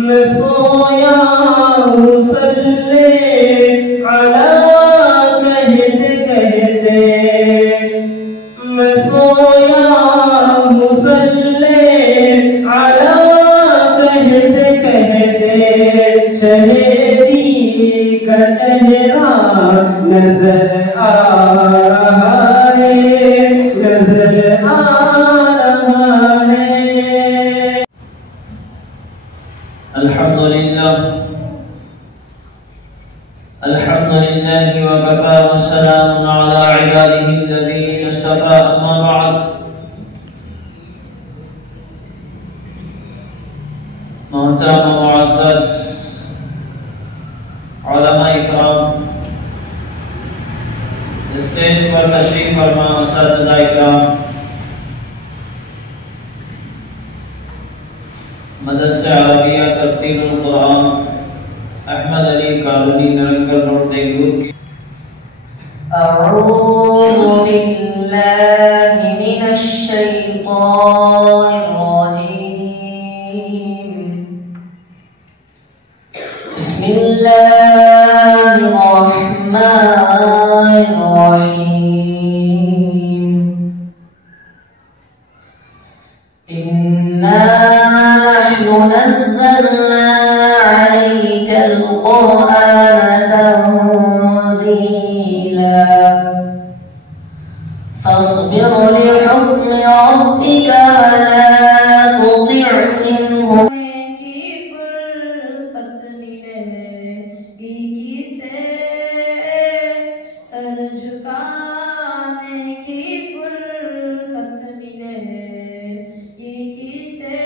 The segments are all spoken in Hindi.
मैं सोया मुसल्ले अला कहते कहते, मैं सोया मुसल्ले अला कहते कहते, शहीदी का चेहरा नजर आ रहा है, नजर आ रहा है। अल्हम्दुलिल्लाह अल्हम्दुलिल्लाह व कफ़ा व सलामुन अला इबादिही अल्लज़ीना इस्तफ़ा, अम्मा बअद। मोहतरम व मुअज़्ज़ज़ उलमा इकराम, स्टेज पर तशरीफ फरमा असातिज़ा इकराम, मदरसा अरबिया तफसीरुल कुरान अहमद अली कानूनी नरंगल रोड बेंगलुरु की। अऊज़ु बिल्लाहि मिनश शैतानिर रजीम, बिस्मिल्लाहिर रहमानिर रहीम। इन्ना नहनु नज़्ज़लना अलैकल क़ुरआन तंज़ीला, फ़स्बिर लिहुक्मि रब्बिका वला तुतिअ मिनहुम। सर झुकाने की फुर्सत मिले, ये किसे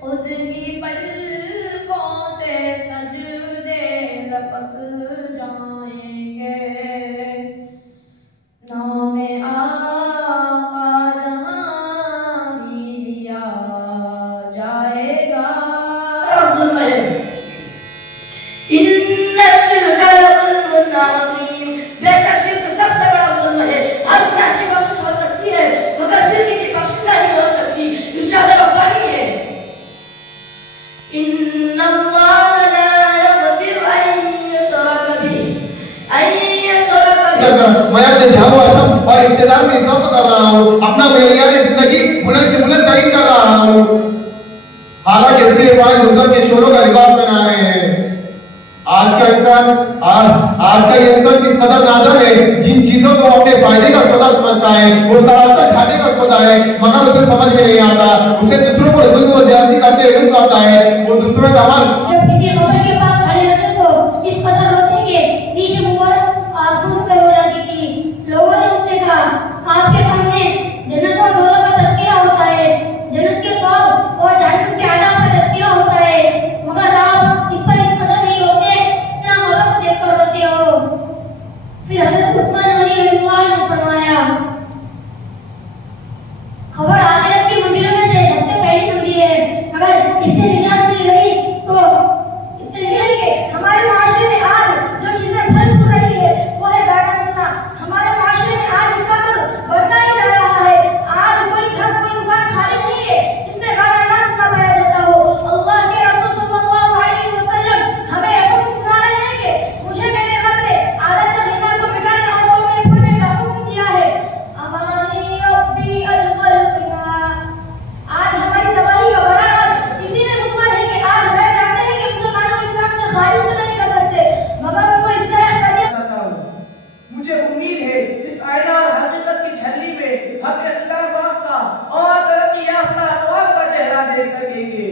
खुद ही पलकों से सजदे लपक जाएंगे। नामे आका जहां भी लिया जाएगा। बेशक शिर्क सबसे बड़ा जुल्म है। हर गुनाह की बख्शिश हो सकती है मगर शिर्क की बख्शिश नहीं हो सकती। इरशाद रब्बानी है, इन्नल्लाह ला यग़फिरु अन युशरक बिही। मैं अपने ध्यान और इक़्तिदार में इज़ाफ़ा कर रहा हूँ, अपना मेयार ज़िंदगी बुलंद से बुलंद तरीन कर रहा हूँ। हालांकि इसके बाद गुज़र के शोरों का लिबास बना रहे हैं। आज का इंसान ये इंसान किस कदर नादान है, जिन चीजों को अपने फायदे का सौदा समझता है वो सरासर घाटे का सौदा है, मगर उसे समझ में नहीं आता। उसे दूसरों पर जुल्म और ज्यादती करते हुए आता है, वो दूसरों का माल। जब किसी खबर के पास खड़े रहते तो इस कदर रोते कि नीचे मुंह पर आंसू कर हो जाती थी। लोगों ने उनसे कहा, आपके सामने जन्नत और दोज़ख का तज़किरा होता है, जन्नत के स्वाब और जहन्नम के अज़ाब का तज़किरा होता है, मगर आप इस पर इस कदर नहीं रोते जितना मगर को देखकर रोते हो। फिर हज़रत उस्मान गनी रज़ियल्लाहु अन्हु ने फरमाया, खबर आखिरत की मंजिलों में से सबसे पहली मंजिल है। अगर इससे निजात मिल गई तो इससे निकल के हमारे माशरे में आज जो चीजें फल फूल रही है वो है गाना सुनना। हमारे माशरे में आज इसका अमल बढ़ता ही जा रहा है। आज कोई घर कोई दुकान खाली नहीं है जिसमें गाना ना सुना पाया जाता हो। अल्लाह के रसूल सल्लल्लाहु अलैहि वसल्लम हमें हुक्म सुना रहे हैं कि मुझे मेरे रब ने आदत ग़िना को मिटाने और तोड़ने फोड़ने का हुक्म दिया है। अमरनी रब्बी अल-ग़िना। आज हमारी तबाही का बड़ा राज इसी में मुज़म्मत है कि आज वह जानते हैं कि मुसलमानों को इस्लाम से खारिज तो नहीं कर सकते, मगर उनको इस तरह कर दिया। मुझे उम्मीद है इस आईना और हकीकत की छलनी में हम इख्तियार याफ्ता और तरक्की याफ्ता अक़वाम का चेहरा देख सकेंगे।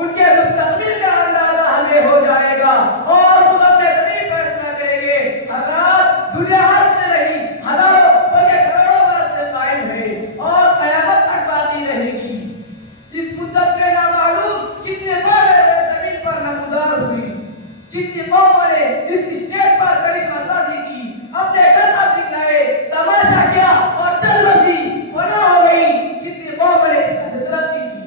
उनके मुस्तक़बिल का अंदाजा हमें हो जाएगा और खुद अपने तरीक़े फैसला करेंगे। हज़रात, दुनिया आज से नहीं हज़ारों बल्कि करोड़ों बरस से कायम है और क़यामत तक बाकी रहेगी। इस मुद्दत में नामालूम कितने कौमें ज़मीन पर नमूदार हुई, जितनी कौमों ने इस स्टेट पर करिश्मासाज़ी की, अपने करतब दिखलाए, तमाशा किया और चल बसी फना हो गई। कितनी कौमों ने इसका तरक्की की।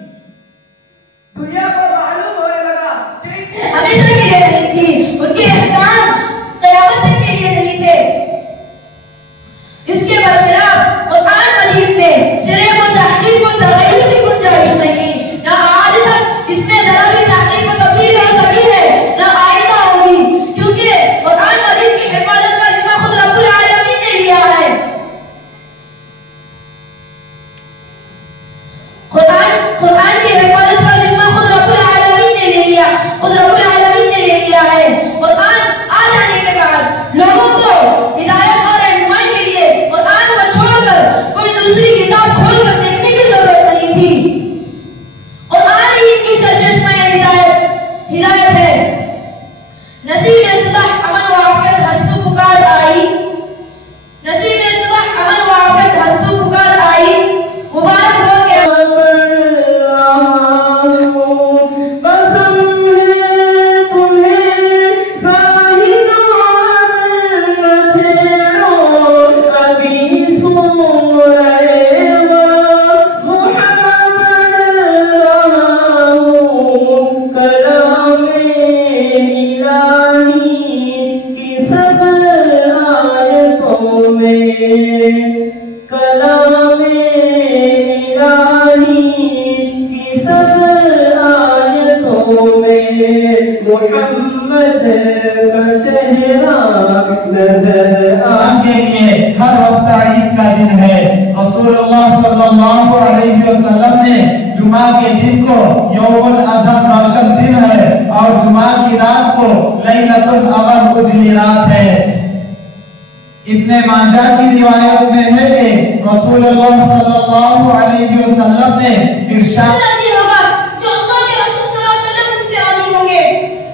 दुनिया को मालूम होने लगा कि हमेशा के लिए नहीं थी, उनके अहकाम क़यामत तक के लिए नहीं थे। इसके बरखिलाफ कुरान मजीद में सिरे को तहरीफ को तग़य्युर की गुंजाइश नहीं, ना आज तक इसमें जरा भी में मोहम्मद का चेहरा नजर आगे के हर वक्त ईद का दिन है। रसूलुल्लाह सल्लल्लाहु अलैहि वसल्लम ने जुमा के दिन को यौमुल अज़म रोशन दिन है और जुमा की रात को लैलतुल अग़म उजली रात है। इब्ने माजा की रिवायत में है कि रसूलुल्लाह सल्लल्लाहु अलैहि वसल्लम ने इरशाद होगा जो अल्लाह के रसूल सल्लल्लाहु अलैहि वसल्लम उनसे राजी होंगे।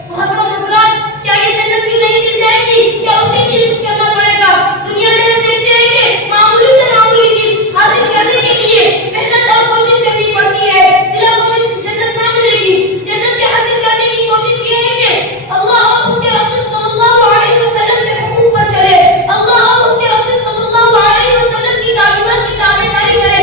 मुहतरम हज़रात, क्या ये जन्नत भी नहीं मिल जाएगी? क्या उसके लिए कुछ करना पड़ेगा? दुनिया में हम देखते हैं कि मामूली से मामूली चीज हासिल करने के लिए मेहनत और कोशिश करनी पड़ती है। बिना कोशिश जन्नत ना मिलेगी। जन्नत के हासिल करने की कोशिश ये है कि अल्लाह और उसके रसूल सल्लल्लाहु अलैहि वसल्लम के हुक्म पर चले, अल्लाह और उसके रसूल सल्लल्लाहु अलैहि वसल्लम की तालीमात की ताबेदारी करे।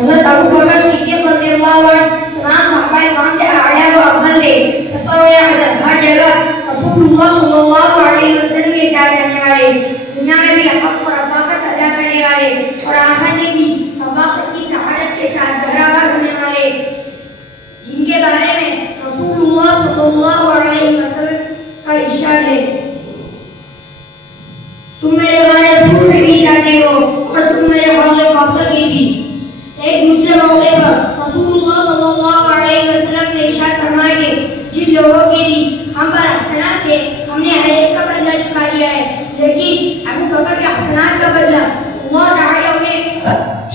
हज़रत अबू बकर सिद्दीक़ रज़ियल्लाहु अन्हु तमाम सहाबाए किराम से आया वो अफजल थे। सफर या हर जगह रसूलुल्लाह सल्लल्लाहु अलैहि वसल्लम के साथ रहने वाले, दुनिया में भी हक और रफ़ाकत अदा करने वाले और आखिरत में भी रफ़ाकत की सआदत के साथ बराबर होने वाले, जिनके बारे में रसूलुल्लाह सल्लल्लाहु अलैहि वसल्लम का इरशाद है, तुम मेरे वाले रसूल के भी जाते हो और तुम मेरे हौले कौसर के भी। एक दूसरे मौके पर रसूलुल्लाह सल्लल्लाहु अलैहि वसल्लम ने इरशाद फरमाया कि जिन लोगों के भी हम पर हसनात थे हमने हर एक का बदला चुका दिया है, लेकिन अबू बकर के हसनात का बदला अल्लाह ताला उन्हें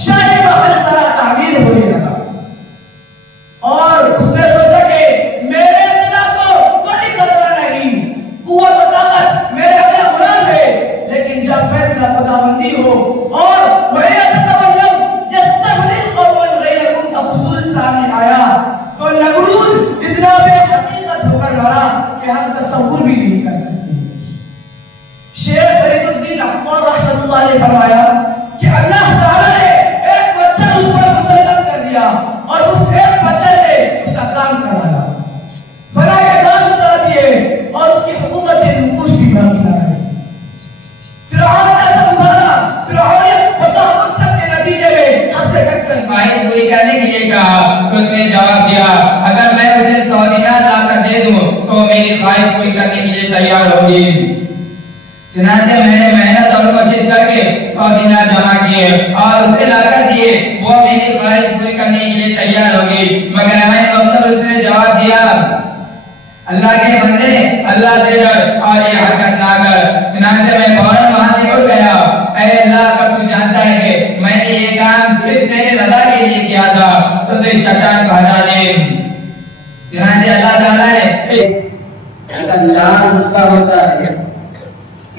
शायद बहुत सारा तामीर होने लगा और उसने सोचा कि मेरे अल्लाह को कोई खतरा नहीं, कुव्वत और ताकत मेरे अल्लाह गुलाम है। लेकिन जब फैसला खुदाबंदी हो और वही सामने आया तो नमरूद इतना बेहकीकत होकर मरा कि हम तसव्वुर भी नहीं कर सकते। शेख फरीदुद्दीन अख्तर रहमतुल्लाह अलैहि फरमाया कि अल्लाह ताला ने एक बच्चा उस पर मुसल्लत कर दिया और उस एक बच्चे ने उसका काम कराया, फराए काम उतार दिए और उसकी हुकूमत के नकूश भी बाकी ना रहे। फिरौन ने संभाला, फिरौनियत हुकूमत के नतीजे में सबसे कट्टर ख्वाहिश पूरी करने के लिए कहा तो उसने जवाब दिया, अगर मैं उसे 100 दिनार लाकर दे दूं तो मेरी ख्वाहिश पूरी करने के लिए तैयार होगी। चुनांचे मैंने मेहनत और कोशिश करके 100 दिनार जमा किए और उसे लाकर दिए, वो मेरी ख्वाहिश पूरी करने के लिए तैयार होगी। मगर आए वक्त उसने जवाब दिया, अल्लाह के बंदे अल्लाह से डर और ये हरकत ना कर। चुनांचे मैं फौरन वहां से उठ गया, ऐ अल्लाह का तू जानता है कि मैंने ये काम सिर्फ तेरे रज़ा के लिए किया था, तो तू इस चट्टान को हटा दे। चुनांचे अल्लाह ताला ने एक अंदाज उसका होता है,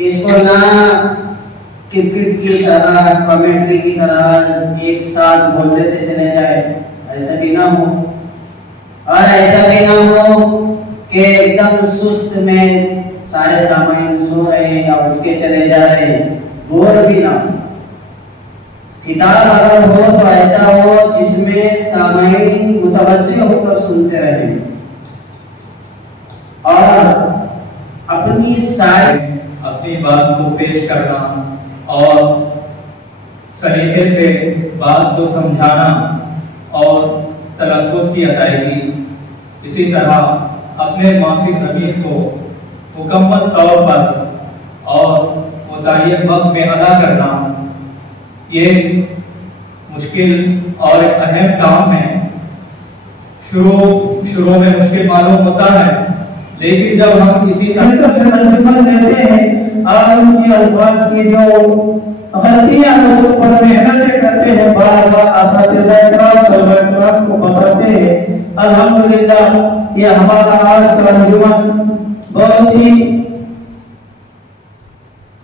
इसको ना क्रिकेट की तरह कमेंट्री की तरह एक साथ बोल देते चले जाए, ऐसा भी ना हो। और ऐसा भी ना हो कि एकदम सुस्त में सारे सामाइन सो रहे हैं या उठ के चले जा रहे हैं, बोर भी ना हो। किताब अगर हो तो ऐसा हो जिसमें सामाइन मुतवज्जे होकर सुनते रहे और अपनी बात को पेश करना और सलीके से बात को समझाना और तलफ़्फ़ुज़ की अदायगी, इसी तरह अपने माफी ज़मीर को मुकम्मल तौर पर और मुतय्यन वक्त में अदा करना, ये मुश्किल और एक अहम काम है। शुरू में मुश्किल मालूम होता है, लेकिन जब हम किसी अंजुमन लेते हैं और उनकी अल्फाज की जो गलतियां उस पर मेहनत करते हैं, बार बार असातिज़ा इकराम को बताते हैं। अल्हम्दुलिल्लाह ये हमारा आज का अंजुमन बहुत ही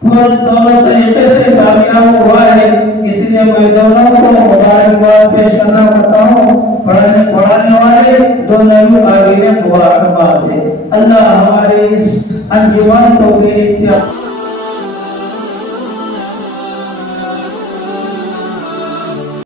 दोनों तरीके से कामयाब हुआ है, इसलिए मैं दोनों को मुबारकबाद पेश करना चाहता हूँ। पढ़ाने वाले दोनों को आगे मुबारकबाद है। अल्लाह हमारे इस अंजुमन को